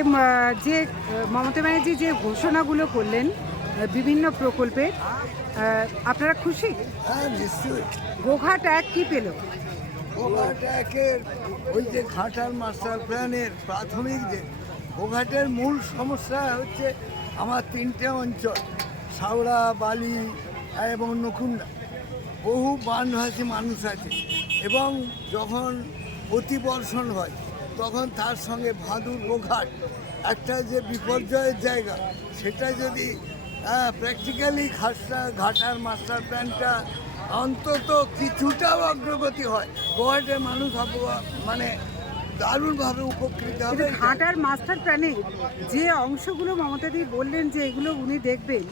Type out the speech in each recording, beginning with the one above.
উম, যে মমতা ব্যানার্জি যে ঘোষণাগুলো করলেন বিভিন্ন প্রকল্পের আহ, আপনারা খুশি? হ্যাঁ নিশ্চয়ই। গোঘাট এক কি পেল? গোঘাটের ওই যে ঘাটার মাস্টার প্ল্যানের প্রাথমিক যে গোঘাটের মূল সমস্যা হচ্ছে আমার তিনটে অঞ্চল সাউড়া বালি এবং নকুন্ডা। বহু বানভাসী মানুষ আছে। এবং যখন অতিবর্ষণ হয় তখন তার সঙ্গে ভাদুর গোঘাট, একটা যে বিপর্যয়ের জায়গা, সেটা যদি প্র্যাকটিক্যালি ঘাটটা ঘাটার মাস্টার প্ল্যানটা অন্তত কিছুটাও অগ্রগতি হয় গোয়াটের মানুষ মানে দারুণভাবে উপকৃত হবে। ঘাটার মাস্টার প্ল্যানে যে অংশগুলো মমতাদি বললেন যে এগুলো উনি দেখবেন,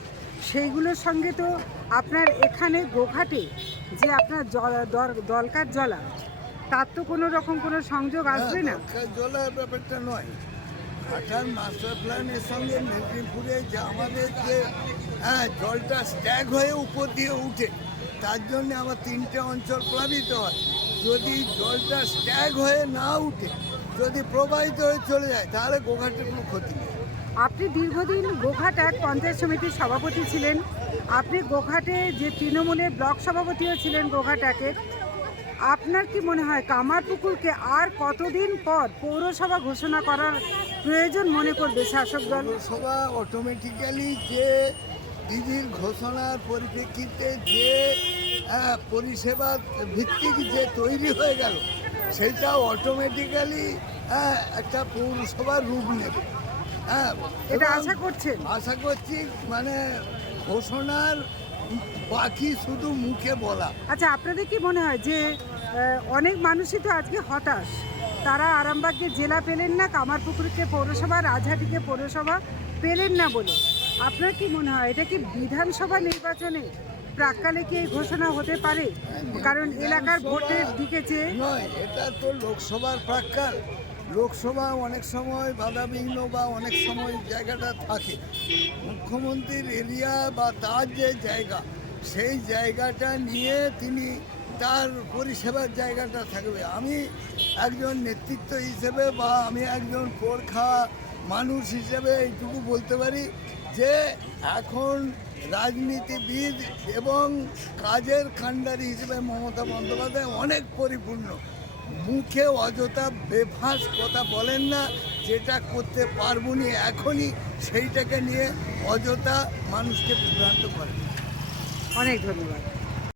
সেইগুলোর সঙ্গে তো আপনার এখানে গোঘাটে যে আপনার জল- দর- দলকার জলা তার তো কোনো রকম কোনো সংযোগ আসবে না। হ্যাঁ, জলের ব্যাপারটা নয়। ঘাটার মাস্টার প্ল্যানের সঙ্গে মেদিনীপুরে যে আমাদের যে হ্যাঁ জলটা স্ট্যাগ হয়ে উপর দিয়ে উঠে তার জন্য আমার তিনটে অঞ্চল প্লাবিত হয়। যদি জলটা স্ট্যাগ হয়ে না উঠে যদি প্রবাহিত হয়ে চলে যায় তাহলে গোঘাটের কোনো ক্ষতি নেই। আপনি দীর্ঘদিন গোঘাট এক পঞ্চায়েত সমিতির সভাপতি ছিলেন। আপনি গোঘাটে যে তৃণমূলের ব্লক সভাপতিও ছিলেন গোঘাট একের আপনার কি মনে হয় কামারপুকুরকে আর কতদিন পর পৌরসভা ঘোষণা করার প্রয়োজন মনে করবে শাসক দল? পৌরসভা অটোমেটিক্যালি যে দিদির ঘোষণার পরিপ্রেক্ষিতে যে পরিষেবা ভিত্তিক যে তৈরি হয়ে গেল সেটা অটোমেটিক্যালি একটা পৌরসভার রূপ নেবে। হ্যাঁ এটা আশা করছেন? আশা করছি মানে ঘোষণার বাকি শুধু মুখে বলা। আচ্ছা আপনাদের কি মনে হয় যে অনেক মানুষই তো আজকে হতাশ? তারা আরামবাগকে জেলা পেলেন না কামারপুকুরকে পৌরসভা রাজহাটিকে পৌরসভা পেলেন না বলে। আপনার কি মনে হয় এটা কি বিধানসভা নির্বাচনে প্রাককালে কি এই ঘোষণা হতে পারে? কারণ এলাকার ভোটের দিকে নয় এটা তো লোকসভার প্রাক্কাল। লোকসভা অনেক সময় বাধাবিঘ্ন বা অনেক সময় জায়গাটা থাকে। মুখ্যমন্ত্রীর এরিয়া বা তার যে জায়গা, সেই জায়গাটা নিয়ে তিনি তার পরিষেবার জায়গাটা থাকবে। আমি একজন নেতৃত্ব হিসেবে বা আমি একজন পোরখা মানুষ হিসেবে এইটুকু বলতে পারি যে, এখন রাজনীতিবিদ এবং কাজের খান্ডারি হিসেবে মমতা বন্দ্যোপাধ্যায় অনেক পরিপূর্ণ। মুখে অযথা বেফাস কথা বলেন না, যেটা করতে পারব নি এখনই, সেইটাকে নিয়ে অযথা মানুষকে বিভ্রান্ত করেন। অনেক ধন্যবাদ।